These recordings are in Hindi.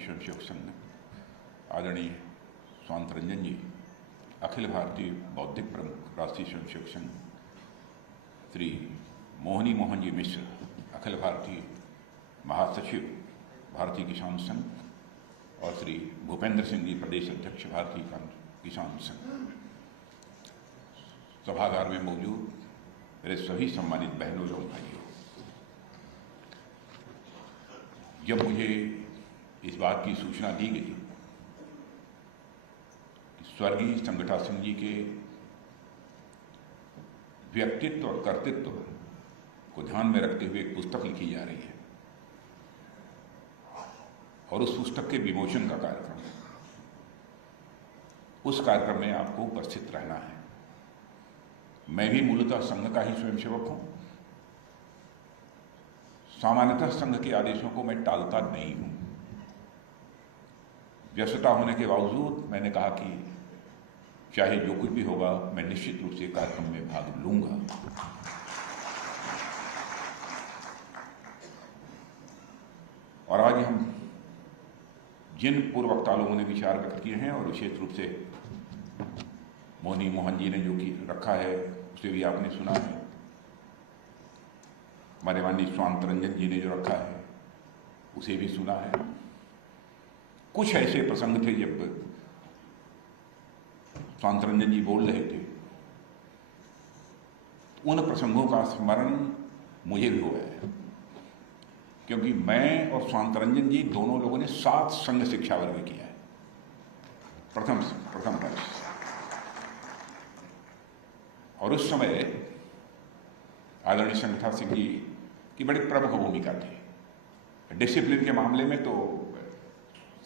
राष्ट्रीय स्वयंसेवक संघ, आदरणीय स्वांत रंजन जी, अखिल भारतीय बौद्धिक प्रमुख राष्ट्रीय स्वयंसेवक संघ, श्री मोहनी मोहन जी मिश्र, अखिल भारतीय महासचिव भारतीय किसान संघ, और श्री भूपेंद्र सिंह जी, प्रदेश अध्यक्ष भारतीय किसान संघ, सभागार में मौजूद मेरे सभी सम्मानित बहनों एवं भाइयों, जब मुझे इस बात की सूचना दी गई कि स्वर्गीय संगठा सिंह जी के व्यक्तित्व और कर्तृत्व को ध्यान में रखते हुए एक पुस्तक लिखी जा रही है और उस पुस्तक के विमोचन का कार्यक्रम, उस कार्यक्रम में आपको उपस्थित रहना है। मैं भी मूलतः संघ का ही स्वयंसेवक हूं। सामान्यतः संघ के आदेशों को मैं टालता नहीं हूं। व्यस्तता होने के बावजूद मैंने कहा कि चाहे जो कुछ भी होगा, मैं निश्चित रूप से कार्यक्रम में भाग लूंगा। और आज हम जिन पूर्व वक्ता लोगों ने विचार व्यक्त किए हैं और विशेष रूप से मोहनी मोहन जी ने जो कि रखा है उसे भी आपने सुना है, हमारे माननीय स्वांत रंजन जी ने जो रखा है उसे भी सुना है। कुछ ऐसे प्रसंग थे जब स्वांत रंजन जी बोल रहे थे, उन प्रसंगों का स्मरण मुझे भी हुआ है, क्योंकि मैं और स्वांत रंजन जी दोनों लोगों ने साथ संघ शिक्षा वर्ग किया है, प्रथम वर्ष। और उस समय आदरणीय संगठा सिंह जी की बड़ी प्रमुख भूमिका थी। डिसिप्लिन के मामले में तो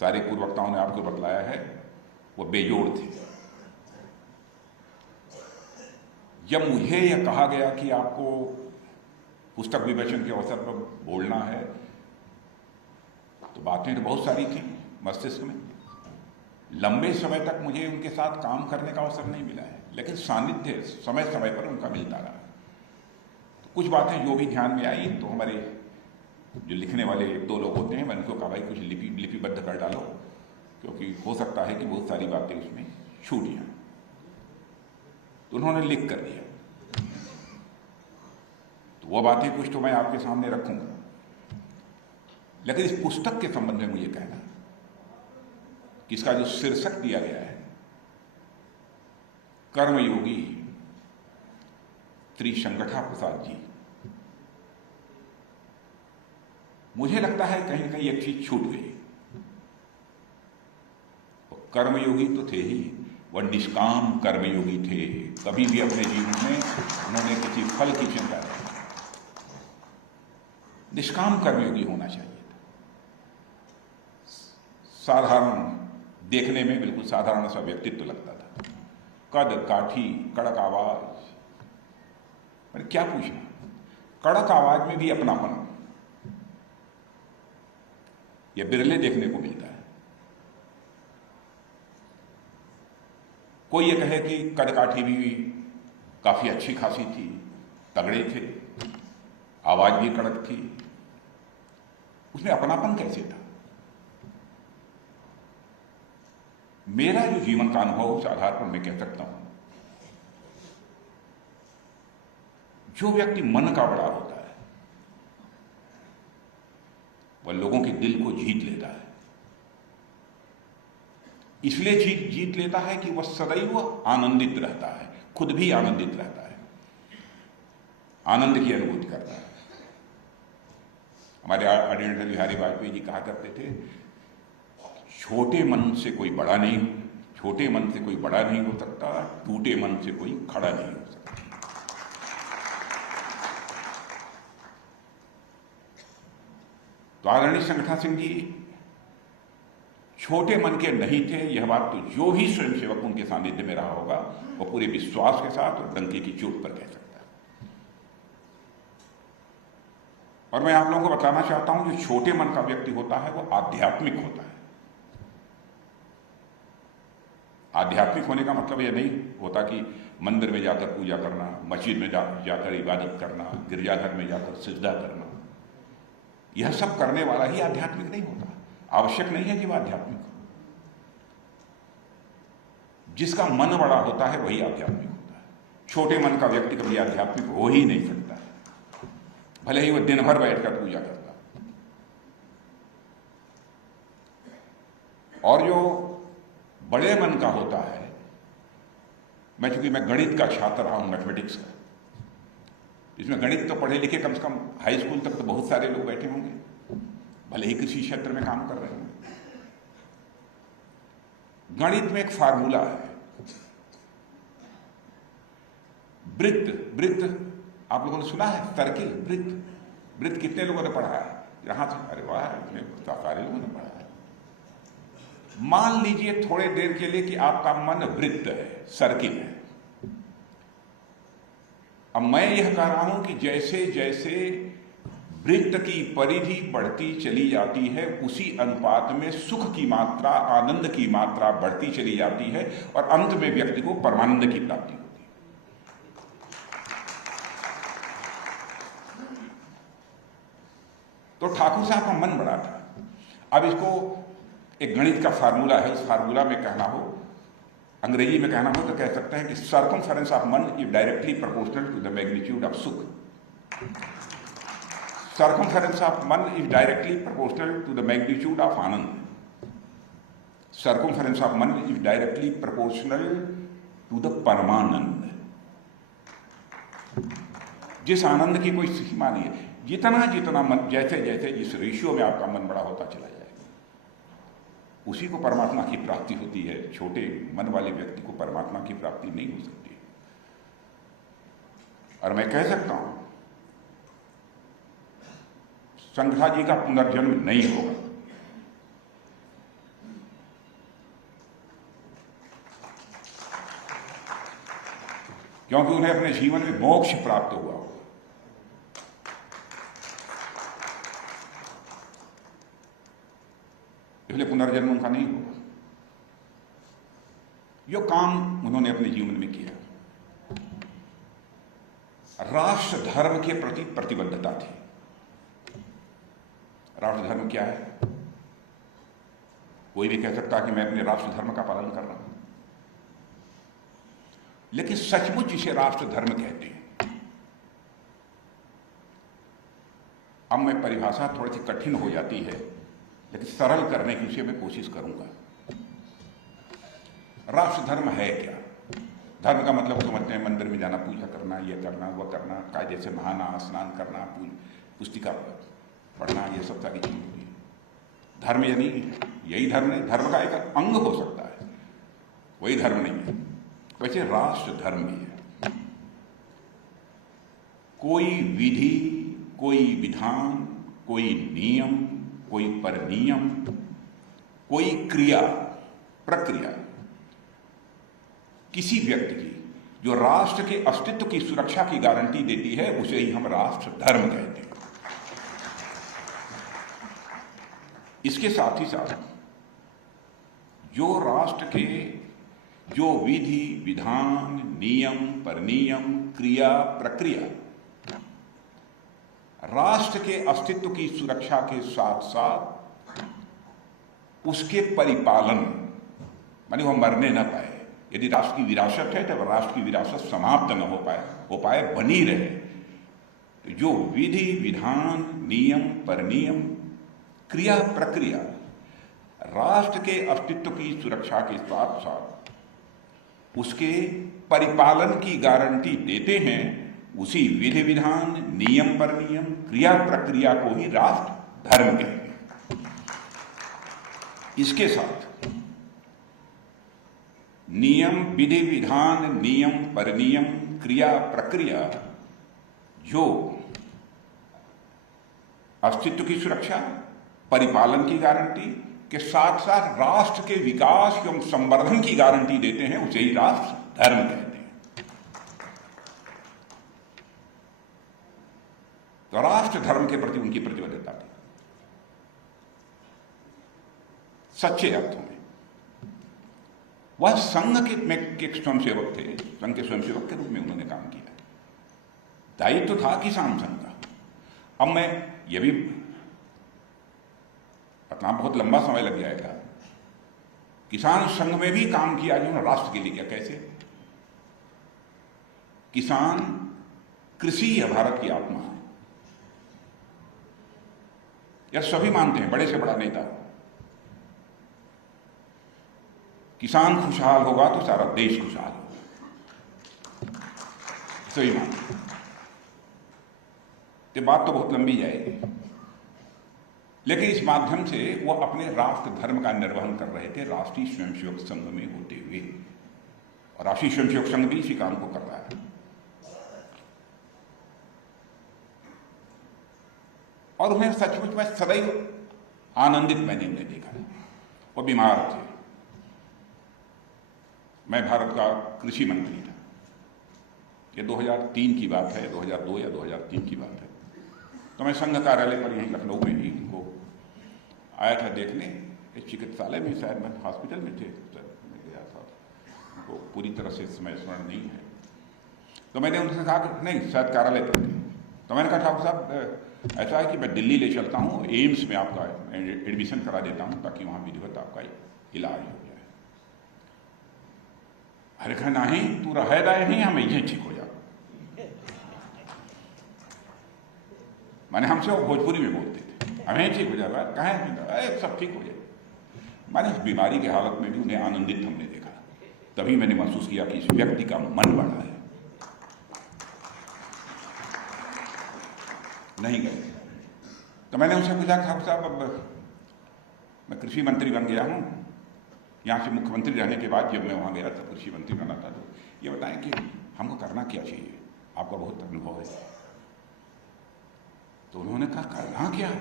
सारे पूर्व वक्ताओं ने आपको बतलाया है, वो बेजोड़ थे। जब मुझे यह कहा गया कि आपको पुस्तक विमोचन के अवसर पर बोलना है, तो बातें तो बहुत सारी थी मस्तिष्क में। लंबे समय तक मुझे उनके साथ काम करने का अवसर नहीं मिला है, लेकिन सानिध्य समय समय पर उनका मिलता रहा। तो कुछ बातें जो भी ध्यान में आई, तो हमारे जो लिखने वाले एक दो लोग होते हैं, मैंने उनको कहा भाई कुछ लिपिबद्ध कर डालो, क्योंकि हो सकता है कि बहुत सारी बातें उसमें छूट जाएं। तो उन्होंने लिख कर दिया। तो वो बातें कुछ तो मैं आपके सामने रखूंगा, लेकिन इस पुस्तक के संबंध में मुझे कहना कि इसका जो शीर्षक दिया गया है, कर्मयोगी श्री संगठा प्रसाद जी, मुझे लगता है कहीं कहीं एक चीज छूट गई। कर्मयोगी तो थे ही, वह निष्काम कर्मयोगी थे। कभी भी अपने जीवन में उन्होंने किसी फल की चिंता नहीं, निष्काम कर्मयोगी होना चाहिए था। साधारण, देखने में बिल्कुल साधारण सा व्यक्तित्व लगता था, कद काठी, कड़क आवाज। पर क्या पूछना, कड़क आवाज में भी अपनापन यह बिरले देखने को मिलता है। कोई ये कहे कि कदकाठी भी काफी अच्छी खासी थी, तगड़े थे, आवाज भी कड़क थी, उसमें अपनापन कैसे था? मेरा जो जीवन का अनुभव, उस आधार पर मैं कह सकता हूं, जो व्यक्ति मन का बड़ा होता है वह लोगों के दिल को जीत लेता है। इसलिए जीत लेता है कि वह सदैव आनंदित रहता है, खुद भी आनंदित रहता है, आनंद की अनुभूति करता है। हमारे आदरणीय अटल बिहारी वाजपेयी जी कहा करते थे, छोटे मन से कोई बड़ा नहीं, छोटे मन से कोई बड़ा नहीं हो सकता, टूटे मन से कोई खड़ा नहीं हो सकता। तो आदरणीय संगठा सिंह जी छोटे मन के नहीं थे। यह बात तो जो भी स्वयंसेवक उनके सानिध्य में रहा होगा वो पूरे विश्वास के साथ और डंके की चोट पर कह सकता है। और मैं आप लोगों को बताना चाहता हूं, जो छोटे मन का व्यक्ति होता है वो आध्यात्मिक होता है। आध्यात्मिक होने का मतलब यह नहीं होता कि मंदिर में जाकर पूजा करना, मस्जिद में जाकर इबादत करना, गिरजाघर में जाकर सिजदा करना, यह सब करने वाला ही आध्यात्मिक नहीं होता। आवश्यक नहीं है कि वह आध्यात्मिक हो। जिसका मन बड़ा होता है वही आध्यात्मिक होता है। छोटे मन का व्यक्ति कभी आध्यात्मिक हो ही नहीं सकता है, भले ही वह दिन भर बैठकर पूजा करता। और जो बड़े मन का होता है, चूंकि मैं गणित का छात्र रहा हूं, मैथमेटिक्स का, इसमें गणित तो पढ़े लिखे कम से कम हाई स्कूल तक तो बहुत सारे लोग बैठे होंगे, भले ही किसी क्षेत्र में काम कर रहे होंगे। गणित में एक फार्मूला है, वृत्त आप लोगों ने सुना है, सर्किल, वृत्त कितने लोगों ने पढ़ा है यहां से? अरे वाह, इतने सारे लोगों ने पढ़ा है। मान लीजिए थोड़े देर के लिए कि आपका मन वृत्त है, सर्किल है। अब मैं यह कह रहा हूं कि जैसे जैसे वृत्त की परिधि बढ़ती चली जाती है, उसी अनुपात में सुख की मात्रा, आनंद की मात्रा बढ़ती चली जाती है और अंत में व्यक्ति को परमानंद की प्राप्ति होती है। तो ठाकुर साहब का मन बड़ा था। अब इसको एक गणित का फार्मूला है, उस फार्मूला में कहना हो, अंग्रेजी में कहना हो तो कह सकते हैं कि circumference of man is directly proportional to the magnitude of sukh. Circumference of man is directly proportional to the magnitude of anand. Circumference of man is directly proportional to the paramanand. जिस आनंद की कोई सीमा नहीं है, जितना जितना मन, जैसे जैसे जिस रेशियो में आपका मन बड़ा होता चला जाएगा, उसी को परमात्मा की प्राप्ति होती है। छोटे मन वाले व्यक्ति को परमात्मा की प्राप्ति नहीं हो सकती। और मैं कह सकता हूं, संघा जी का पुनर्जन्म नहीं होगा। क्योंकि उन्हें अपने जीवन में मोक्ष प्राप्त हुआ होगा। इसलिए पुनर्जन्म उनका नहीं होगा। जो काम उन्होंने अपने जीवन में किया, राष्ट्र धर्म के प्रति प्रतिबद्धता थी। राष्ट्र धर्म क्या है? कोई भी कह सकता है कि मैं अपने राष्ट्र धर्म का पालन कर रहा हूं, लेकिन सचमुच जिसे राष्ट्र धर्म कहते हैं, अब मैं परिभाषा थोड़ी सी कठिन हो जाती है, लेकिन सरल करने की उसे मैं कोशिश करूंगा। राष्ट्र धर्म है क्या? धर्म का मतलब समझते हैं मंदिर में जाना, पूजा करना, ये करना, वह करना, कायदे से नहाना, स्नान करना, पुस्तिका पढ़ना, ये सब सारी चीज होती है। धर्म यानी यही धर्म नहीं, धर्म का एक अंग हो सकता है, वही धर्म नहीं है। वैसे राष्ट्र धर्म भी है। कोई विधि, कोई विधान, कोई नियम, कोई परनियम, कोई क्रिया, प्रक्रिया किसी व्यक्ति की जो राष्ट्र के अस्तित्व की सुरक्षा की गारंटी देती है, उसे ही हम राष्ट्र धर्म कहते हैं। इसके साथ ही साथ जो राष्ट्र के जो विधि, विधान, नियम, परनियम, क्रिया, प्रक्रिया राष्ट्र के अस्तित्व की सुरक्षा के साथ साथ उसके परिपालन, माने वह मरने न पाए। यदि राष्ट्र की विरासत है तो राष्ट्र की विरासत समाप्त न हो पाए, बनी रहे। तो जो विधि, विधान, नियम, परनियम, क्रिया, प्रक्रिया राष्ट्र के अस्तित्व की सुरक्षा के साथ साथ उसके परिपालन की गारंटी देते हैं, उसी विधि, विधान, नियम, परनियम, क्रिया, प्रक्रिया को ही राष्ट्र धर्म कहते हैं। इसके साथ नियम, विधि, विधान, नियम, परनियम, क्रिया, प्रक्रिया जो अस्तित्व की सुरक्षा, परिपालन की गारंटी के साथ साथ राष्ट्र के विकास एवं संवर्धन की गारंटी देते हैं, उसे ही राष्ट्र धर्म कहते हैं। तो राष्ट्र धर्म के प्रति उनकी प्रतिबद्धता थी सच्चे अर्थों में। वह संघ के स्वयंसेवक थे, संघ के स्वयंसेवक के रूप में उन्होंने काम किया। दायित्व था किसान संघ का। अब मैं ये भी इतना बहुत लंबा समय लग जाएगा। किसान संघ में भी काम किया जो राष्ट्र के लिए किया। कैसे? किसान, कृषि है भारत की आत्मा है, यह सभी मानते हैं, बड़े से बड़ा नेता। किसान खुशहाल होगा तो सारा देश खुशहाल होगा, सही मानते हैं। ये बात तो बहुत लंबी जाएगी, लेकिन इस माध्यम से वो अपने राष्ट्र धर्म का निर्वहन कर रहे थे राष्ट्रीय स्वयंसेवक संघ में होते हुए, और राष्ट्रीय स्वयंसेवक संघ भी इसी काम को कर रहा है। और उन्हें सचमुच में सदैव आनंदित मैंने उन्हें देखा है। वो बीमार थे, मैं भारत का कृषि मंत्री था, ये 2003 की बात है, 2002 या 2003 की बात है। तो मैं संघ कार्यालय पर यहीं लखनऊ में ही उनको आया था देखने, एक चिकित्सालय में, शायद मैं हॉस्पिटल में थे, मैं गया था, उनको पूरी तरह से समय स्मरण नहीं है। तो मैंने उनसे कहा कि नहीं, शायद कार्यालय पर थे। तो मैंने कहा ठाकुर साहब ऐसा है कि मैं दिल्ली ले चलता हूँ, एम्स में आपका एडमिशन करा देता हूँ ताकि वहाँ विधिवत आपका इलाज हो जाए। अरे कहा नहीं, तू रहेगा नहीं, हम यहीं ठीक हो जाओ। माने हमसे वो भोजपुरी में बोलते थे, हमें ठीक हो जाएगा, कहें सब ठीक हो जाए। माने इस बीमारी की हालत में भी उन्हें आनंदित हमने देखा। तभी मैंने महसूस किया कि इस व्यक्ति का मन बड़ा है। नहीं गए। तो मैंने उनसे पूछा ठाकुर साहब, अब मैं कृषि मंत्री बन गया हूँ, यहाँ से मुख्यमंत्री रहने के बाद जब मैं वहाँ गया तब कृषि मंत्री बना था, तो ये बताएं कि हमको करना क्या चाहिए, आपका बहुत अनुभव है। तो उन्होंने कहा करना क्या है,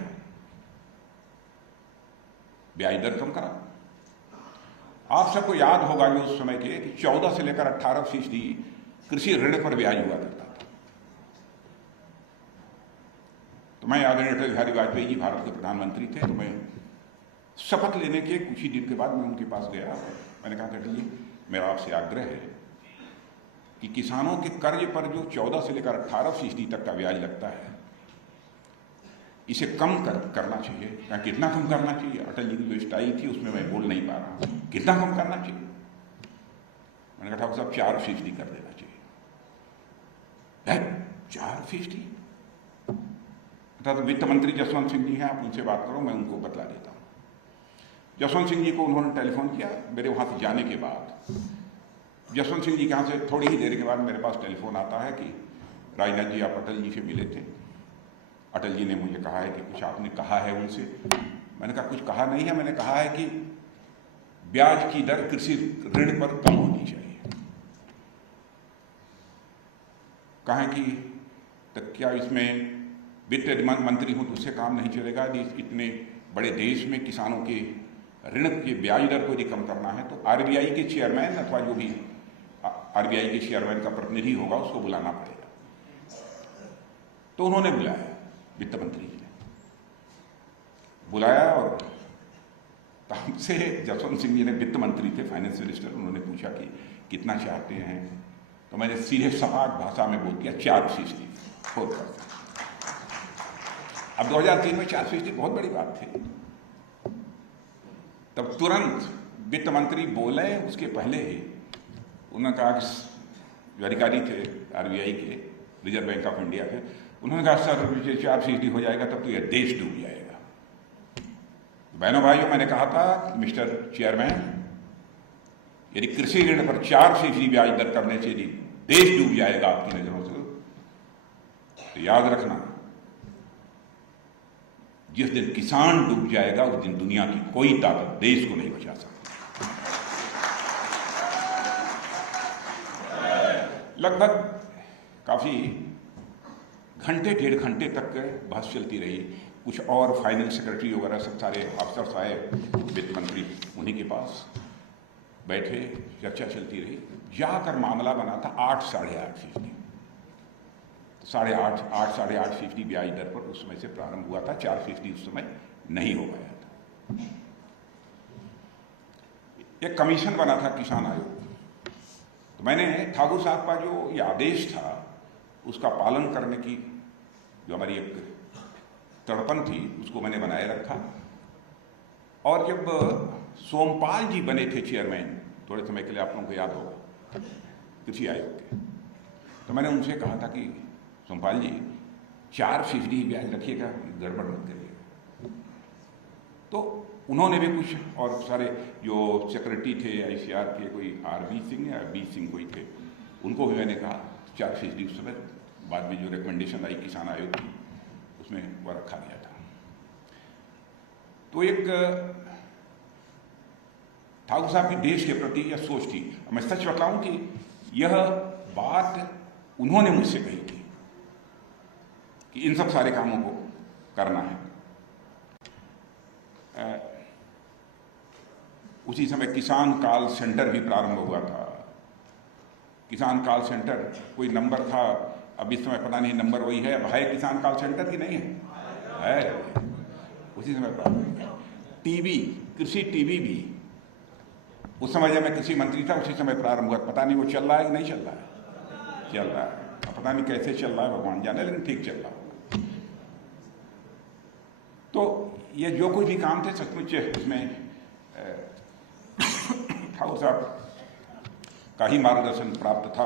ब्याज दर कम करा। आप सबको याद होगा जो उस समय के 14 से लेकर 18% कृषि ऋण पर ब्याज हुआ करता था। तो मैं आदरणीय अटल बिहारी वाजपेयी जी भारत के प्रधानमंत्री थे, तो मैं शपथ लेने के कुछ ही दिन के बाद मैं उनके पास गया। मैंने कहा अटल जी, मेरा आपसे आग्रह है कि किसानों के कर्ज पर जो 14 से लेकर 18% तक का ब्याज लगता है, इसे कम करना चाहिए। कहा कितना कम करना चाहिए? अटल जी की जो स्टाइल थी उसमें मैं बोल नहीं पा रहा, कितना कम करना चाहिए? मैंने कहा ठाकुर साहब 4% कर देना चाहिए। 4%? तो वित्त मंत्री जसवंत सिंह जी हैं, आप उनसे बात करो, मैं उनको बतला देता हूँ। जसवंत सिंह जी को उन्होंने टेलीफोन किया। मेरे वहाँ से जाने के बाद जसवंत सिंह जी के यहाँ से थोड़ी ही देर के बाद मेरे पास टेलीफोन आता है कि राजनाथ जी, आप अटल जी से मिले थे, अटल जी ने मुझे कहा है कि कुछ आपने कहा है उनसे। मैंने कहा कुछ कहा नहीं है, मैंने कहा है कि ब्याज की दर कृषि ऋण पर कम होनी चाहिए। कहा कि तो क्या इसमें वित्त मंत्री हूं तो उससे काम नहीं चलेगा? इतने बड़े देश में किसानों के ऋण के ब्याज दर को यदि कम करना है तो आरबीआई के चेयरमैन अथवा जो भी आरबीआई के चेयरमैन का प्रतिनिधि होगा उसको बुलाना पड़ेगा। तो उन्होंने बुलाया, वित्त मंत्री जी ने बुलाया, और हमसे जसवंत सिंह जी ने, वित्त मंत्री थे, फाइनेंस मिनिस्टर, उन्होंने पूछा कि कितना चाहते हैं? तो मैंने सीधे सपाट भाषा में बोल दिया 4%। अब 2003 में 4% बहुत बड़ी बात थी। तब तुरंत वित्त मंत्री बोले, उसके पहले ही उन्होंने कहा कि जो अधिकारी थे आरबीआई के, रिजर्व बैंक ऑफ इंडिया के, उन्होंने कहा सर 4% हो जाएगा तब तो यह देश डूब जाएगा। बहनों भाइयों, मैंने कहा था मिस्टर चेयरमैन, यदि कृषि ऋण पर 4% ब्याज दर करने से यदि देश डूब जाएगा आपकी नजरों से, तो याद रखना जिस दिन किसान डूब जाएगा उस दिन दुनिया की कोई ताकत देश को नहीं बचा सकती। लगभग काफी घंटे, 1.5 घंटे तक बहस चलती रही। कुछ और फाइनेंस सेक्रेटरी वगैरह सब सारे अफसर आए, वित्त मंत्री उन्हीं के पास बैठे, चर्चा चलती रही। जाकर मामला बना था 8, 8.5%। 8.5% ब्याज दर पर उस समय से प्रारंभ हुआ था। 4% उस समय नहीं हो पाया था। एक कमीशन बना था किसान आयोग। तो मैंने ठाकुर साहब का जो ये आदेश था उसका पालन करने की जो हमारी एक तड़पन थी उसको मैंने बनाए रखा। और जब सोमपाल जी बने थे चेयरमैन, थोड़े समय के लिए, आप लोगों को याद होगा, कृषि आयोग के, तो मैंने उनसे कहा था कि सोमपाल जी 4% ब्याज रखिएगा, गड़बड़ मत करिएगा। तो उन्होंने भी कुछ, और सारे जो सेक्रेटरी थे ICR के, कोई RB सिंह या B सिंह कोई थे, उनको भी मैंने कहा 4% उस समय, बाद में जो रिकमेंडेशन आई किसान आयोग की, उसमें वह रखा गया था। तो एक ठाकुर साहब की देश के प्रति यह सोच थी। मैं सच बताऊं कि यह बात उन्होंने मुझसे कही थी कि इन सब सारे कामों को करना है। उसी समय किसान कॉल सेंटर भी प्रारंभ हुआ था। किसान कॉल सेंटर, कोई नंबर था, अब इस समय पता नहीं नंबर वही है, अब है किसान कॉल सेंटर की नहीं है? उसी समय प्रारंभ। टीवी, कृषि टीवी भी उस समय जब मैं कृषि मंत्री था उसी समय प्रारंभ हुआ। पता नहीं वो चल रहा है कि नहीं चल रहा है? चल रहा है। पता नहीं कैसे चल रहा है, भगवान जाने, लेकिन ठीक चल रहा है। तो ये जो कुछ भी काम थे सचमुच उसमें ठाकुर साहब का ही मार्गदर्शन प्राप्त था,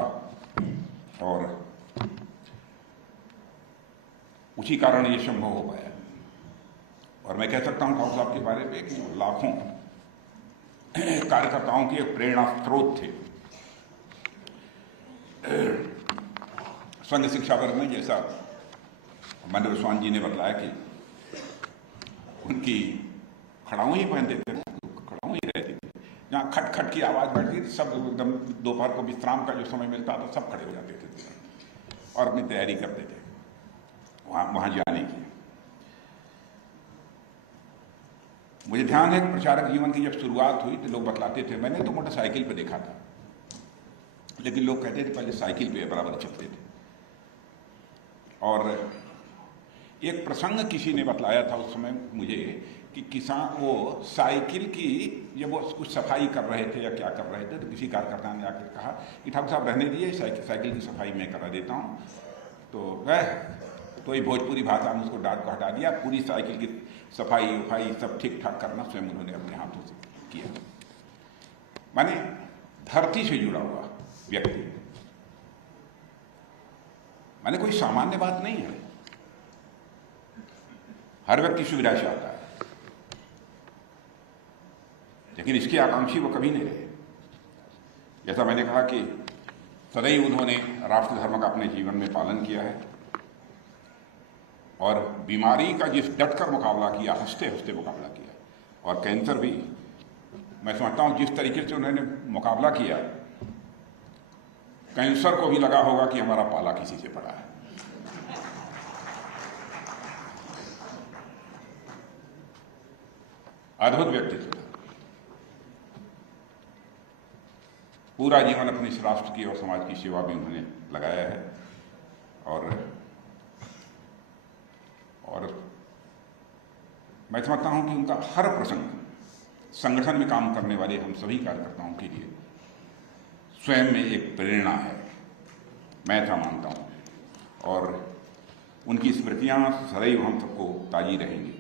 और उसी कारण ये संभव हो पाया। और मैं कह सकता हूं ठाकुर साहब के बारे में कि लाखों कार्यकर्ताओं के प्रेरणा स्रोत थे। संघ शिक्षा वर्ग में, जैसा महेंद्र स्वामी जी ने बताया कि उनकी खड़ाऊ ही पहनते थे, खड़ाऊ ही रहती थी, जहाँ खट खट की आवाज़ बढ़ती थी, सब एकदम दोपहर को विश्राम का जो समय मिलता था सब खड़े हो जाते थे और अपनी तैयारी करते थे वहाँ जाने की। मुझे ध्यान है कि प्रचारक जीवन की जब शुरुआत हुई तो लोग बतलाते थे, मैंने तो मोटरसाइकिल पे देखा था, लेकिन लोग कहते थे पहले साइकिल पे बराबर चलते थे। और एक प्रसंग किसी ने बतलाया था उस समय मुझे कि किसान वो साइकिल की जब वो कुछ सफाई कर रहे थे या क्या कर रहे थे, तो किसी कार्यकर्ता ने आकर कहा कि ठाकुर साहब रहने दिए, साइकिल की सफाई मैं करा देता हूँ। तो ये भोजपुरी भाषा में उसको डांट को हटा दिया, पूरी साइकिल की सफाई वफाई सब ठीक ठाक करना स्वयं उन्होंने अपने हाथों से किया। माने धरती से जुड़ा हुआ व्यक्ति, माने कोई सामान्य बात नहीं है। हर व्यक्ति सुविधा चाहता है, लेकिन इसके आकांक्षी वो कभी नहीं रहे। जैसा मैंने कहा कि सदैव उन्होंने राष्ट्र धर्म का अपने जीवन में पालन किया है, और बीमारी का जिस डटकर मुकाबला किया, हंसते हंसते मुकाबला किया, और कैंसर भी मैं समझता हूं जिस तरीके से उन्होंने मुकाबला किया, कैंसर को भी लगा होगा कि हमारा पाला किसी से पड़ा है। अद्भुत व्यक्तित्व था। पूरा जीवन अपने इस राष्ट्र की और समाज की सेवा में उन्होंने लगाया है, और मैं समझता हूं कि उनका हर प्रसंग संगठन में काम करने वाले हम सभी कार्यकर्ताओं के लिए स्वयं में एक प्रेरणा है, मैं ऐसा मानता हूं, और उनकी स्मृतियां सदैव हम सबको ताजी रहेंगी।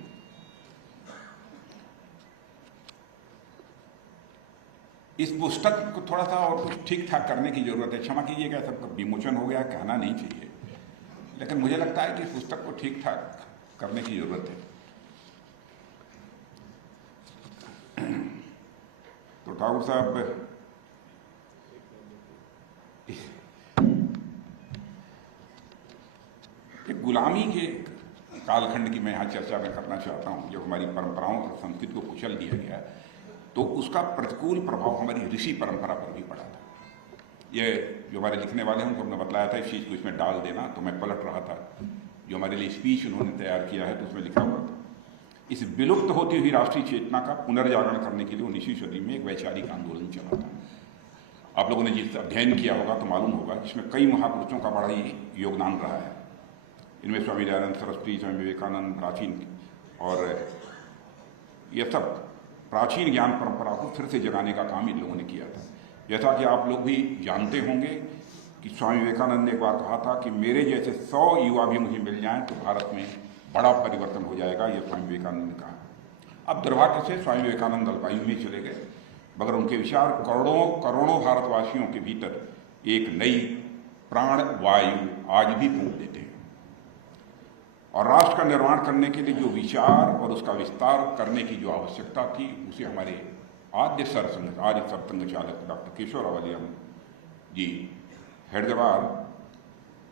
इस पुस्तक को थोड़ा सा और कुछ ठीक ठाक करने की जरूरत है। क्षमा कीजिएगा, सबका विमोचन हो गया, कहना नहीं चाहिए, लेकिन मुझे लगता है कि इस पुस्तक को ठीक ठाक करने की जरूरत है। तो ठाकुर साहब एक गुलामी के कालखंड की मैं यहाँ चर्चा में करना चाहता हूँ, जो हमारी परंपराओं और संस्कृति को कुचल दिया गया, तो उसका प्रतिकूल प्रभाव हमारी ऋषि परंपरा पर भी पड़ा था। ये जो हमारे लिखने वाले हैं उनको हमने बतलाया था इस चीज़ को इसमें डाल देना, तो मैं पलट रहा था, जो हमारे लिए स्पीच उन्होंने तैयार किया है तो उसमें लिखा हुआ था, इस विलुप्त होती हुई राष्ट्रीय चेतना का पुनर्जागरण करने के लिए 19वीं सदी में एक वैचारिक आंदोलन चला था। आप लोगों ने जिस अध्ययन किया होगा तो मालूम होगा, जिसमें कई महापुरुषों का बड़ा ही योगदान रहा है। इनमें स्वामी दयानंद सरस्वती, स्वामी विवेकानंद, प्राचीन, और ये सब प्राचीन ज्ञान परंपरा को फिर से जगाने का काम इन लोगों ने किया था। जैसा कि आप लोग भी जानते होंगे कि स्वामी विवेकानंद ने एक बार कहा था कि मेरे जैसे 100 युवा भी मुझे मिल जाएं तो भारत में बड़ा परिवर्तन हो जाएगा, ये स्वामी विवेकानंद ने कहा। अब दुर्भाग्य से स्वामी विवेकानंद अल्पायु में चले गए, मगर उनके विचार करोड़ों करोड़ों भारतवासियों के भीतर एक नई प्राण वायु आज भी फूंक देते हैं। और राष्ट्र का निर्माण करने के लिए जो विचार और उसका विस्तार करने की जो आवश्यकता थी, उसे हमारे आद्य सरसंघ चालक डॉक्टर केशव रावलिया जी हैदराबाद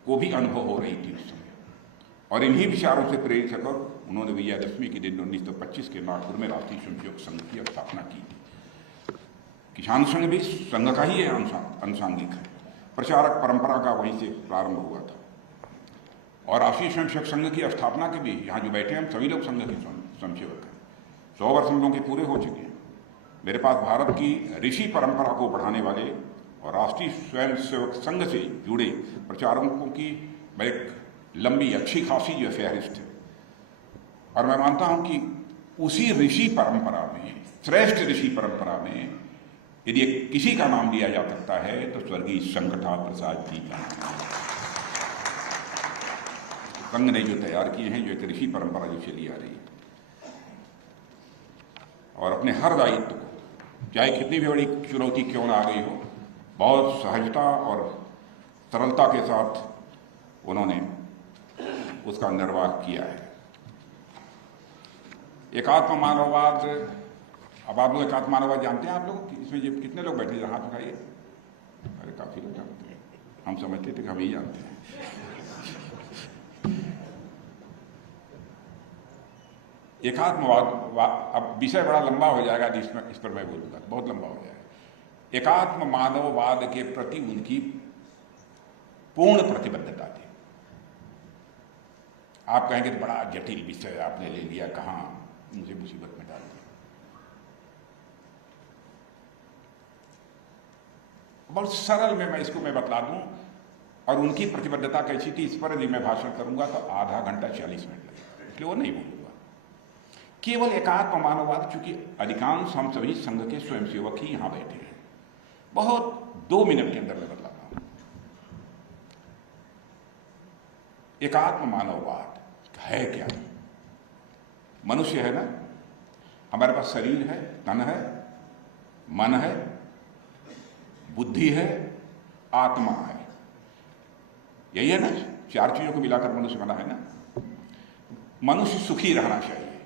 को भी अनुभव हो रही थी उस समय। और इन्हीं विचारों से प्रेरित होकर उन्होंने विजयादशमी के दिन 1925 के नागपुर में राष्ट्रीय स्वयंसेवक संघ की स्थापना की। किसान संघ भी संघ का ही अनुसांगिक है, प्रचारक परंपरा का वहीं से प्रारंभ हुआ था। और राष्ट्रीय स्वयंसेवक संघ की स्थापना के भी यहाँ जो बैठे हैं हम सभी लोग संघ के स्वयंसेवक हैं। 100 वर्ष हम लोगों के पूरे हो चुके हैं। मेरे पास भारत की ऋषि परंपरा को बढ़ाने वाले और राष्ट्रीय स्वयंसेवक संघ से जुड़े प्रचारकों की एक लंबी अच्छी खासी जो फहरिस्त है। और मैं मानता हूं कि उसी ऋषि परंपरा में, श्रेष्ठ ऋषि परंपरा में यदि किसी का नाम लिया जा सकता है तो स्वर्गीय संकटा प्रसाद जी का। संघ ने जो तैयार किए हैं, जो एक ऋषि परंपरा जो चली आ रही है, और अपने हर दायित्व को, चाहे कितनी भी बड़ी चुनौती क्यों ना आ गई हो, बहुत सहजता और सरलता के साथ उन्होंने उसका निर्वाह किया है। एकात्म मानववाद, अब आप लोग एकात्म मानववाद जानते हैं? आप लोग इसमें ये कितने लोग बैठे हैं? हाथ उठाइए। अरे काफी लोग जानते हैं। हम समझते थे कि हम ही जानते हैं। एकात्मवाद, अब विषय बड़ा लंबा हो जाएगा, इस पर मैं बोलूंगा, बहुत लंबा हो जाएगा। एकात्म मानववाद के प्रति उनकी पूर्ण प्रतिबद्धता थी। आप कहेंगे तो बड़ा जटिल विषय आपने ले लिया, कहां मुझे मुसीबत में डाल दिया। बहुत सरल में मैं इसको बतला दूं, और उनकी प्रतिबद्धता कैसी थी इस पर यदि मैं भाषण करूंगा तो आधा घंटा 40 मिनट लगेगा, इसलिए वो नहीं बोलूंगा। केवल एकात्म मानववाद, चूंकि अधिकांश हम सभी संघ के स्वयंसेवक ही यहां बैठे हैं, बहुत 2 मिनट के अंदर मैं बतलाता हूं। एकात्म मानववाद है क्या? मनुष्य है ना, हमारे पास शरीर है, तन है, मन है, बुद्धि है, आत्मा है। यही है ना, 4 चीजों को मिलाकर मनुष्य बना है ना। मनुष्य सुखी रहना चाहिए,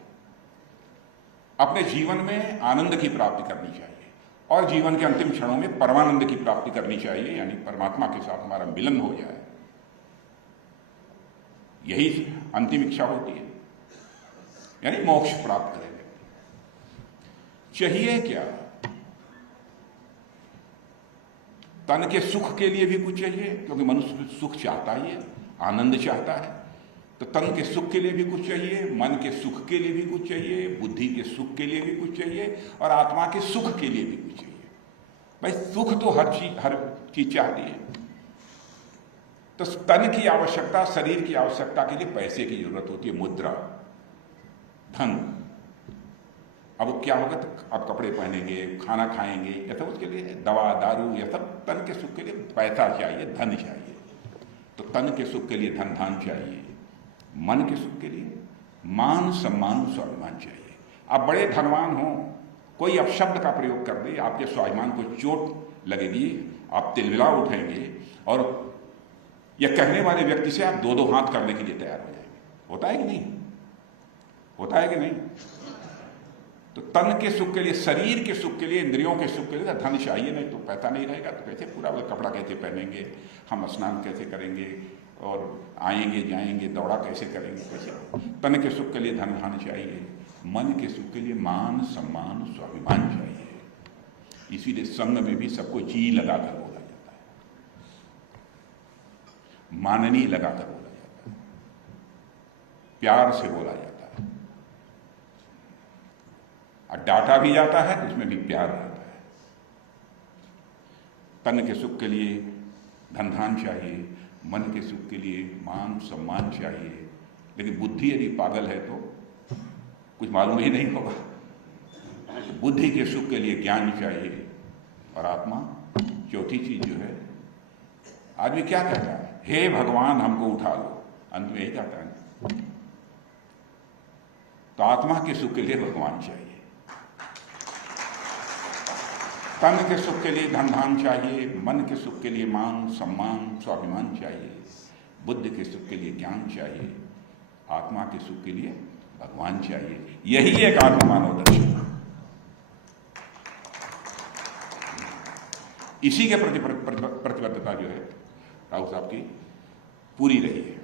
अपने जीवन में आनंद की प्राप्ति करनी चाहिए, और जीवन के अंतिम क्षणों में परमानंद की प्राप्ति करनी चाहिए, यानी परमात्मा के साथ हमारा मिलन हो जाए। यही अंतिम इच्छा होती है, यानी मोक्ष प्राप्त करें। चाहिए क्या? तन के सुख के लिए भी कुछ चाहिए, क्योंकि मनुष्य सुख चाहता ही है, आनंद चाहता है, तो तन के सुख के लिए भी कुछ चाहिए, मन के सुख के लिए भी कुछ चाहिए, बुद्धि के सुख के लिए भी कुछ चाहिए, और आत्मा के सुख के लिए भी कुछ चाहिए। भाई सुख तो हर चीज चाहती है। तो तन की आवश्यकता, शरीर की आवश्यकता के लिए पैसे की जरूरत होती है, मुद्रा, धन। अब क्या होगा? तो अब कपड़े पहनेंगे, खाना खाएंगे, या सब उसके लिए दवा दारू, या सब तन के सुख के लिए पैसा चाहिए, धन चाहिए। तो तन के सुख के लिए धन चाहिए, मन के सुख के लिए मान सम्मान स्वाभिमान चाहिए। आप बड़े धनवान हो, कोई अपशब्द का प्रयोग कर दे, आपके स्वाभिमान को चोट लगेगी, आप तिलमिला उठेंगे, और यह कहने वाले व्यक्ति से आप 2-2 हाथ करने के लिए तैयार हो जाएंगे। होता है कि नहीं? होता है कि नहीं? तो तन के सुख के लिए, शरीर के सुख के लिए, इंद्रियों के सुख के लिए धन चाहिए, नहीं तो पैसा नहीं रहेगा तो कैसे पूरा कपड़ा कैसे पहनेंगे, हम स्नान कैसे करेंगे, और आएंगे जाएंगे, दौड़ा कैसे करेंगे, कैसे? तन के सुख के लिए धन चाहिए, मन के सुख के लिए मान सम्मान स्वाभिमान चाहिए। इसीलिए संघ में भी सबको जी लगाकर बोला जाता है, माननीय लगाकर बोला जाता है, प्यार से बोला जाता है, और डांटा भी जाता है उसमें भी प्यार रहता है। तन के सुख के लिए धन चाहिए, मन के सुख के लिए मान सम्मान चाहिए, लेकिन बुद्धि यदि पागल है तो कुछ मालूम ही नहीं होगा। बुद्धि के सुख के लिए ज्ञान चाहिए, और आत्मा चौथी चीज जो है, आदमी क्या कहता है? हे भगवान हमको उठा लो, अंत में यही कहता है। तो आत्मा के सुख के लिए भगवान चाहिए, तन के सुख के लिए धन धान चाहिए, मन के सुख के लिए मान सम्मान स्वाभिमान चाहिए, बुद्धि के सुख के लिए ज्ञान चाहिए, आत्मा के सुख के लिए भगवान चाहिए। यही एक आत्म मानव दर्शन, इसी के प्रति प्रतिबद्धता जो है राउत साहब की पूरी रही है।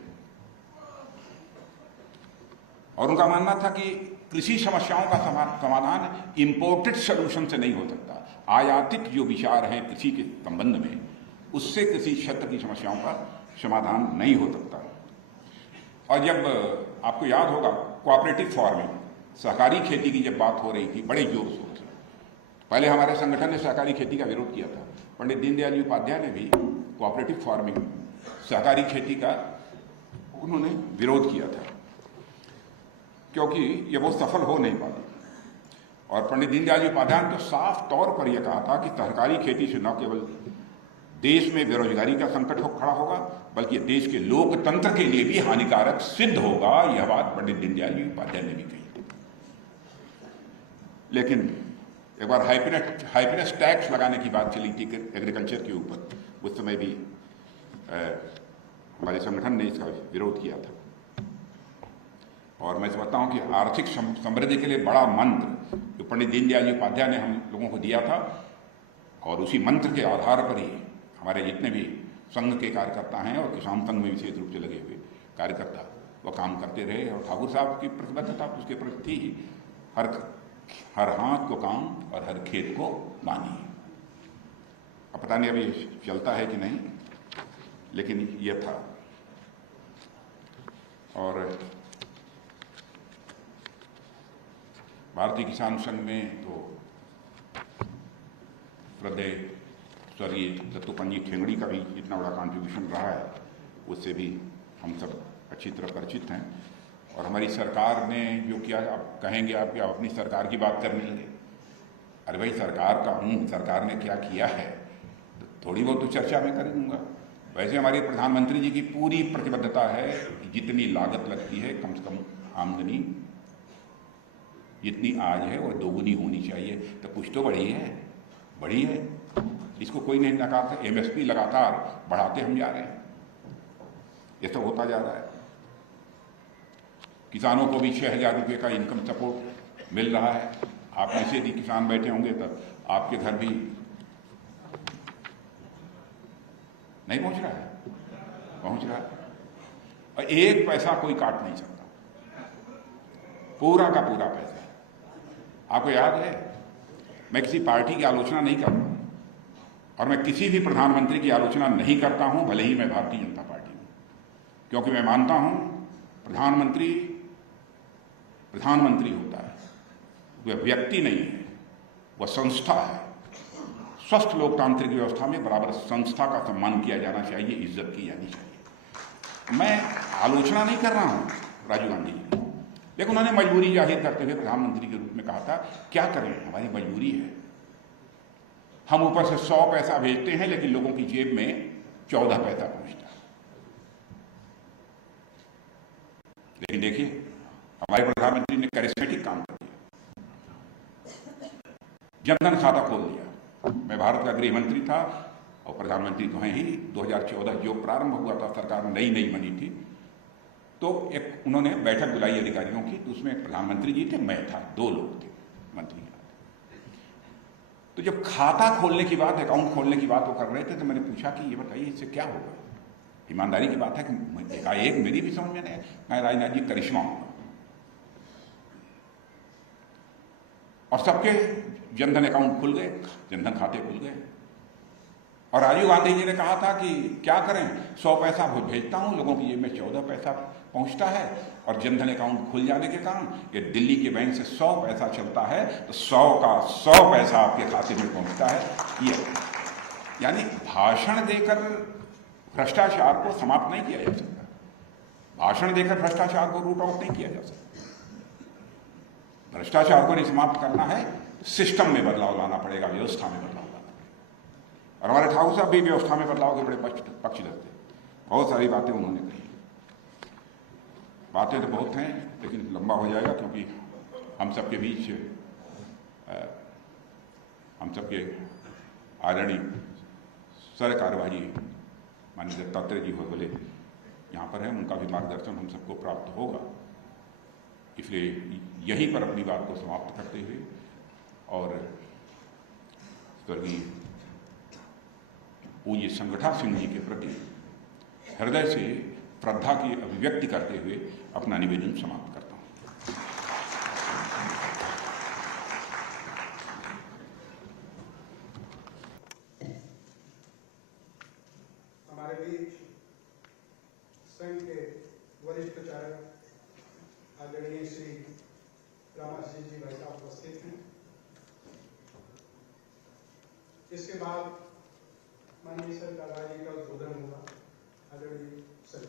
और उनका मानना था कि कृषि समस्याओं का समाधान इंपोर्टेड सोल्यूशन से नहीं हो सकता, आयातित जो विचार हैं कृषि के संबंध में, उससे कृषि क्षेत्र की समस्याओं का समाधान नहीं हो सकता। और जब आपको याद होगा कोऑपरेटिव फार्मिंग, सहकारी खेती की जब बात हो रही थी बड़े जोर शोर से, पहले हमारे संगठन ने सहकारी खेती का विरोध किया था, पंडित दीनदयाल जी उपाध्याय ने भी कोऑपरेटिव फार्मिंग, सहकारी खेती का उन्होंने विरोध किया था, क्योंकि ये बहुत सफल हो नहीं पाती। और पंडित दीनदयाल जी उपाध्याय ने तो साफ तौर पर यह कहा था कि सहकारी खेती से न केवल देश में बेरोजगारी का संकट खड़ा होगा, बल्कि देश के लोकतंत्र के लिए भी हानिकारक सिद्ध होगा। यह बात पंडित दीनदयाल जी उपाध्याय ने भी कही। लेकिन एक बार हाइपिनेस टैक्स लगाने की बात चली थी एग्रीकल्चर के ऊपर, उस समय भी हमारे संगठन ने इसका विरोध किया था। और मैं समझता हूँ कि आर्थिक समृद्धि के लिए बड़ा मंत्र जो पंडित दीनदयाल जी उपाध्याय ने हम लोगों को दिया था, और उसी मंत्र के आधार पर ही हमारे जितने भी संघ के कार्यकर्ता हैं और किसान संघ में विशेष रूप से लगे हुए कार्यकर्ता वो काम करते रहे। और ठाकुर साहब की प्रतिबद्धता उसके प्रति ही हर हाथ को काम और हर खेत को पानी। अब पता नहीं अभी चलता है कि नहीं, लेकिन यह था। और भारतीय किसान संघ में तो हृदय स्वर्गीय दत्तोपंत जी ठेंगड़ी का भी इतना बड़ा कंट्रीब्यूशन रहा है, उससे भी हम सब अच्छी तरह परिचित हैं। और हमारी सरकार ने जो किया, आप कहेंगे आप कि आप अपनी सरकार की बात करने लगे। अरे भाई, सरकार का हूँ, सरकार ने क्या किया है तो थोड़ी बहुत तो चर्चा मैं कर दूंगा। वैसे हमारे प्रधानमंत्री जी की पूरी प्रतिबद्धता है कि जितनी लागत लगती है कम से कम आमदनी जितनी आज है वो दोगुनी होनी चाहिए। तो कुछ तो बढ़ी है, इसको कोई नहीं नकारता। MSP लगातार बढ़ाते हम जा रहे हैं, ये सब होता जा रहा है। किसानों को भी 6,000 रुपये का इनकम सपोर्ट मिल रहा है। आप में से यदि किसान बैठे होंगे तब आपके घर भी नहीं पहुंच रहा है, पहुंच रहा है। और एक पैसा कोई काट नहीं सकता, पूरा का पूरा पैसा। आपको याद है, मैं किसी पार्टी की आलोचना नहीं करता हूं और मैं किसी भी प्रधानमंत्री की आलोचना नहीं करता हूं, भले ही मैं भारतीय जनता पार्टी हूं, क्योंकि मैं मानता हूं प्रधानमंत्री होता है, वह व्यक्ति नहीं है, वह संस्था है। स्वस्थ लोकतांत्रिक व्यवस्था में बराबर संस्था का सम्मान किया जाना चाहिए, इज्जत की जानी चाहिए। मैं आलोचना नहीं कर रहा हूं राजीव गांधी जी की, लेकिन उन्होंने मजबूरी जाहिर करते हुए प्रधानमंत्री के रूप में कहा था, क्या करें, हमारी मजबूरी है। हम ऊपर से 100 पैसा भेजते हैं लेकिन लोगों की जेब में 14 पैसा पहुंचता है। लेकिन देखिए, हमारे प्रधानमंत्री ने करिश्मेटिक काम कर दिया, जनधन खाता खोल दिया। मैं भारत का गृह मंत्री था और प्रधानमंत्री तो हैं ही। 2014 जो प्रारंभ हुआ था, सरकार नई बनी थी, तो एक उन्होंने बैठक बुलाई अधिकारियों की, तो उसमें प्रधानमंत्री जी थे, मैं था, 2 लोग थे मंत्री। तो जब खाता खोलने की बात, अकाउंट खोलने की बात वो कर रहे थे, तो मैंने पूछा कि ये बताइए इससे क्या होगा। ईमानदारी की बात है कि एकाएक मेरी भी समझ में नहीं आया, राजनाथ जी करिश्मा होगा। और सबके जनधन अकाउंट खुल गए, जनधन खाते खुल गए। और राजीव गांधी जी ने कहा था कि क्या करें, 100 पैसा भेजता हूं, लोगों की जेब में 14 पैसा पहुंचता है, और जनधन अकाउंट खुल जाने के कारण ये दिल्ली के बैंक से 100 पैसा चलता है, तो 100 का 100 पैसा आपके खाते में पहुंचता है। ये यानी भाषण देकर भ्रष्टाचार को समाप्त नहीं किया जा सकता, भाषण देकर भ्रष्टाचार को रूट आउट नहीं किया जा सकता। भ्रष्टाचार को नहीं समाप्त करना है, सिस्टम में बदलाव लाना पड़ेगा, व्यवस्था में बदलाव लाना पड़ेगा। और हमारे ठाकुर साहब भी व्यवस्था में बदलाव के बड़े पक्षधर थे, बहुत सारी बातें उन्होंने कही। बातें तो बहुत हैं, लेकिन लंबा हो जाएगा, क्योंकि हम सबके बीच हम सबके आदरणीय सर कार्यवाही माननीय दत्तात्रेय जी बोले यहाँ पर हैं, उनका भी मार्गदर्शन हम सबको प्राप्त होगा। इसलिए यहीं पर अपनी बात को समाप्त करते हुए और स्वर्गीय पूज्य संगठा सिंह जी के प्रति हृदय से श्रद्धा की अभिव्यक्ति करते हुए अपना निवेदन समाप्त करता हूँ। हमारे बीच संघ के वरिष्ठ प्रचारक आदरणीय श्री रामाशीष जी भाई साहब उपस्थित हैं। इसके बाद माननीय सर दादाजी का उद्बोधन होगा। आदरणीय सर।